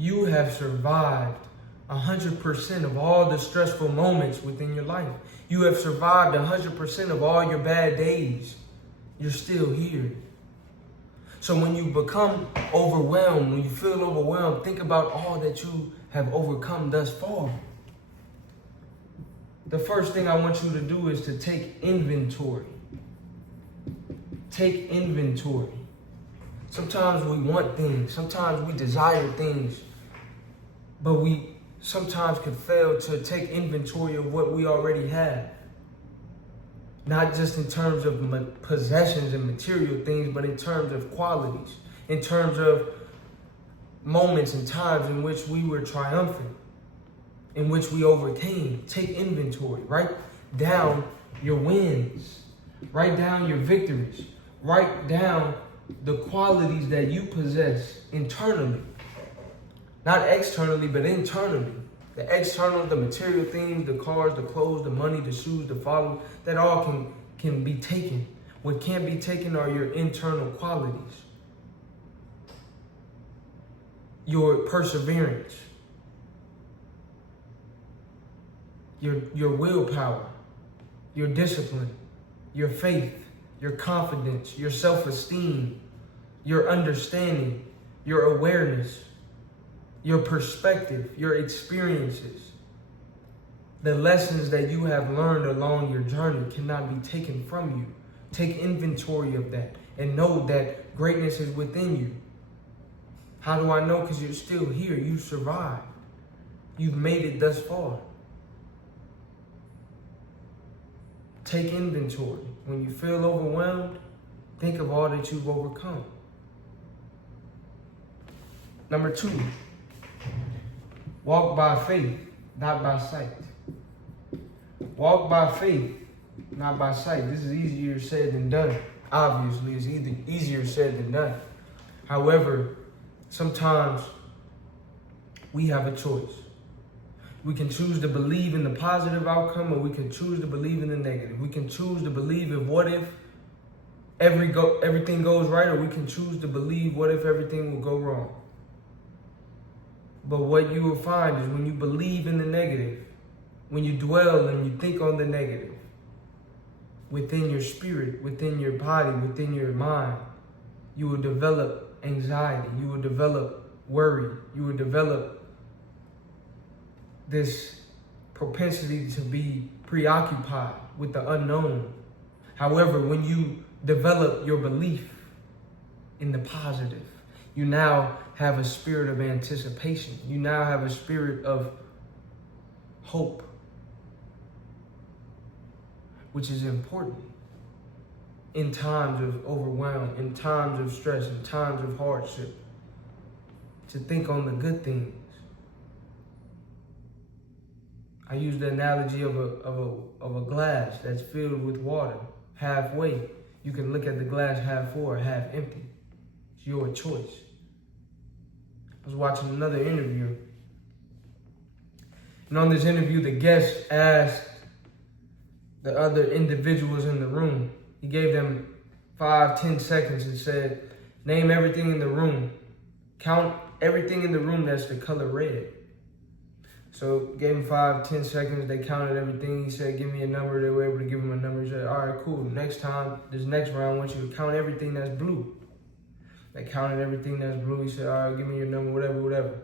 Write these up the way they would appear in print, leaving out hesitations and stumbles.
you have survived 100% of all the stressful moments within your life. You have survived 100% of all your bad days. You're still here. So when you become overwhelmed, when you feel overwhelmed, think about all that you have overcome thus far. The first thing I want you to do is to take inventory. Take inventory. Sometimes we want things. Sometimes we desire things. But we sometimes could fail to take inventory of what we already have. Not just in terms of possessions and material things, but in terms of qualities, in terms of moments and times in which we were triumphant, in which we overcame. Take inventory. Write down your wins. Write down your victories. Write down the qualities that you possess internally. Not externally, but internally. The external, the material things, the cars, the clothes, the money, the shoes, the followers, that all can be taken. What can't be taken are your internal qualities. Your perseverance. Your willpower. Your discipline. Your faith. Your confidence. Your self-esteem. Your understanding. Your awareness. Your perspective, your experiences, the lessons that you have learned along your journey cannot be taken from you. Take inventory of that and know that greatness is within you. How do I know? Because you're still here. You survived. You've made it thus far. Take inventory. When you feel overwhelmed, think of all that you've overcome. Number 2. Walk by faith, not by sight. Walk by faith, not by sight. This is easier said than done. Obviously, it's easier said than done. However, sometimes we have a choice. We can choose to believe in the positive outcome, or we can choose to believe in the negative. We can choose to believe in what if everything goes right, or we can choose to believe what if everything will go wrong. But what you will find is when you believe in the negative, when you dwell and you think on the negative, within your spirit, within your body, within your mind, you will develop anxiety, you will develop worry, you will develop this propensity to be preoccupied with the unknown. However, when you develop your belief in the positive, you now have a spirit of anticipation. You now have a spirit of hope, which is important in times of overwhelm, in times of stress, in times of hardship, to think on the good things. I use the analogy of a glass that's filled with water halfway. You can look at the glass half full or half empty. It's your choice. I was watching another interview, and on this interview, the guest asked the other individuals in the room, he gave them 5-10 seconds and said, name everything in the room. Count everything in the room that's the color red. So gave him 5-10 seconds. They counted everything. He said, give me a number. They were able to give him a number. He said, all right, cool. Next time, this next round, I want you to count everything that's blue. They counted everything that's blue. He said, all right, give me your number, whatever.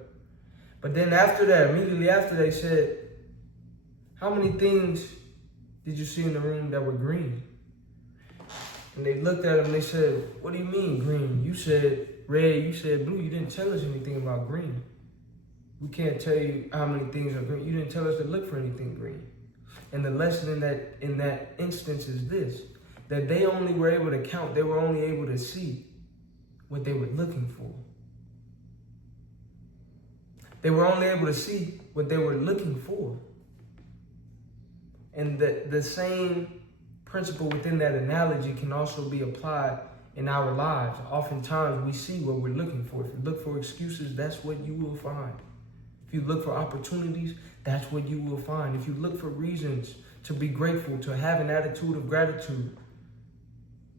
But then after that, immediately after, they said, how many things did you see in the room that were green? And they looked at him and they said, what do you mean green? You said red, you said blue. You didn't tell us anything about green. We can't tell you how many things are green. You didn't tell us to look for anything green. And the lesson in that instance is this, that they only were able to count. They were only able to see what they were looking for. They were only able to see what they were looking for. And the same principle within that analogy can also be applied in our lives. Oftentimes we see what we're looking for. If you look for excuses, that's what you will find. If you look for opportunities, that's what you will find. If you look for reasons to be grateful, to have an attitude of gratitude,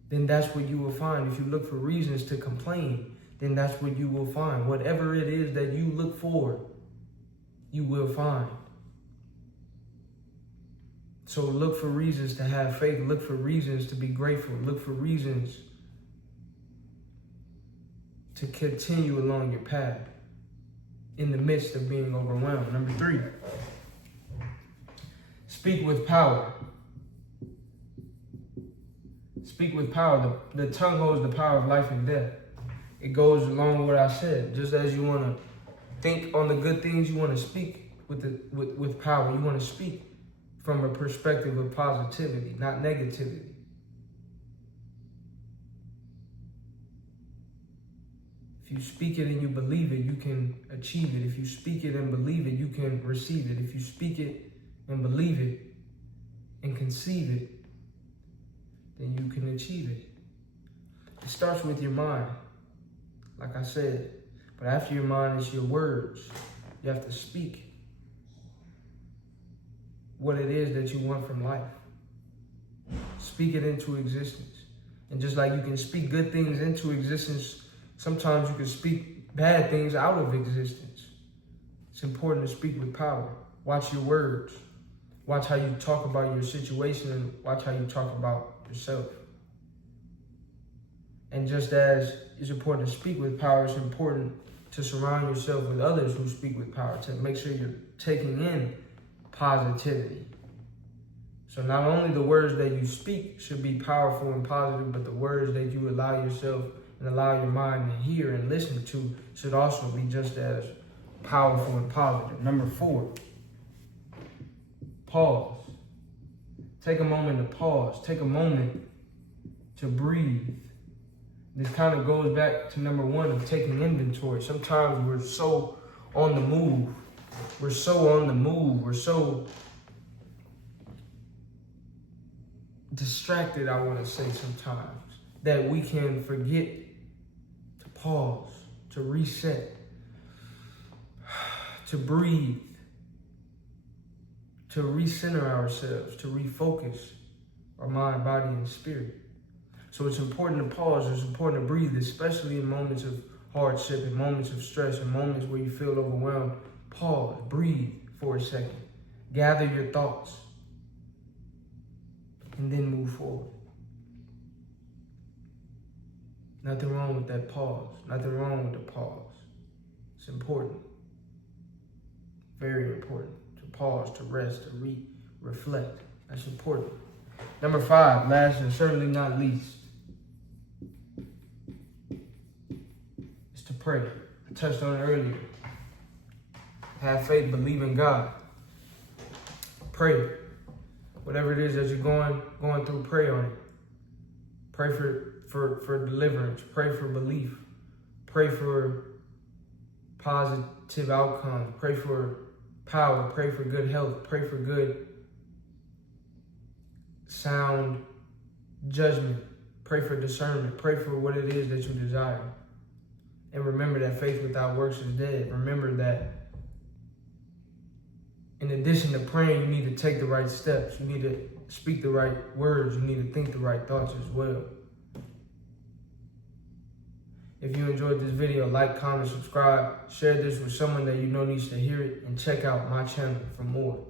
then that's what you will find. If you look for reasons to complain, then that's what you will find. Whatever it is that you look look for, you will find. So look for reasons to have faith. Look for reasons to be grateful. Look for reasons to continue along your path in the midst of being overwhelmed. Number 3, speak with power. Speak with power. The tongue holds the power of life and death. It goes along with what I said. Just as you want to think on the good things, you want to speak with power. You want to speak from a perspective of positivity, not negativity. If you speak it and you believe it, you can achieve it. If you speak it and believe it, you can receive it. If you speak it and believe it and conceive it, then you can achieve it. It starts with your mind, like I said. But after your mind, it's your words. You have to speak what it is that you want from life. Speak it into existence. And just like you can speak good things into existence, sometimes you can speak bad things out of existence. It's important to speak with power. Watch your words. Watch how you talk about your situation and watch how you talk about yourself. And just as it's important to speak with power, it's important to surround yourself with others who speak with power, to make sure you're taking in positivity. So not only the words that you speak should be powerful and positive, but the words that you allow yourself and allow your mind to hear and listen to should also be just as powerful and positive. Number 4, pause. Take a moment to pause. Take a moment to breathe. This kind of goes back to number 1 of taking inventory. Sometimes we're so on the move. We're so distracted, I want to say sometimes, that we can forget to pause, to reset, to breathe, to recenter ourselves, to refocus our mind, body, and spirit. So it's important to pause, it's important to breathe, especially in moments of hardship, in moments of stress, in moments where you feel overwhelmed. Pause, breathe for a second, gather your thoughts, and then move forward. Nothing wrong with that pause. Nothing wrong with the pause. It's important. Very important to pause, to rest, to reflect. That's important. Number 5, last and certainly not least, is to pray. I touched on it earlier. Have faith, believe in God. Pray. Whatever it is that you're going through, pray on it. Pray for deliverance. Pray for belief. Pray for positive outcomes. Pray for power. Pray for good health. Pray for good sound judgment. Pray for discernment. Pray for what it is that you desire. And remember that faith without works is dead. Remember that in addition to praying, you need to take the right steps. You need to speak the right words. You need to think the right thoughts as well. If you enjoyed this video, like, comment, subscribe, share this with someone that you know needs to hear it, and check out my channel for more.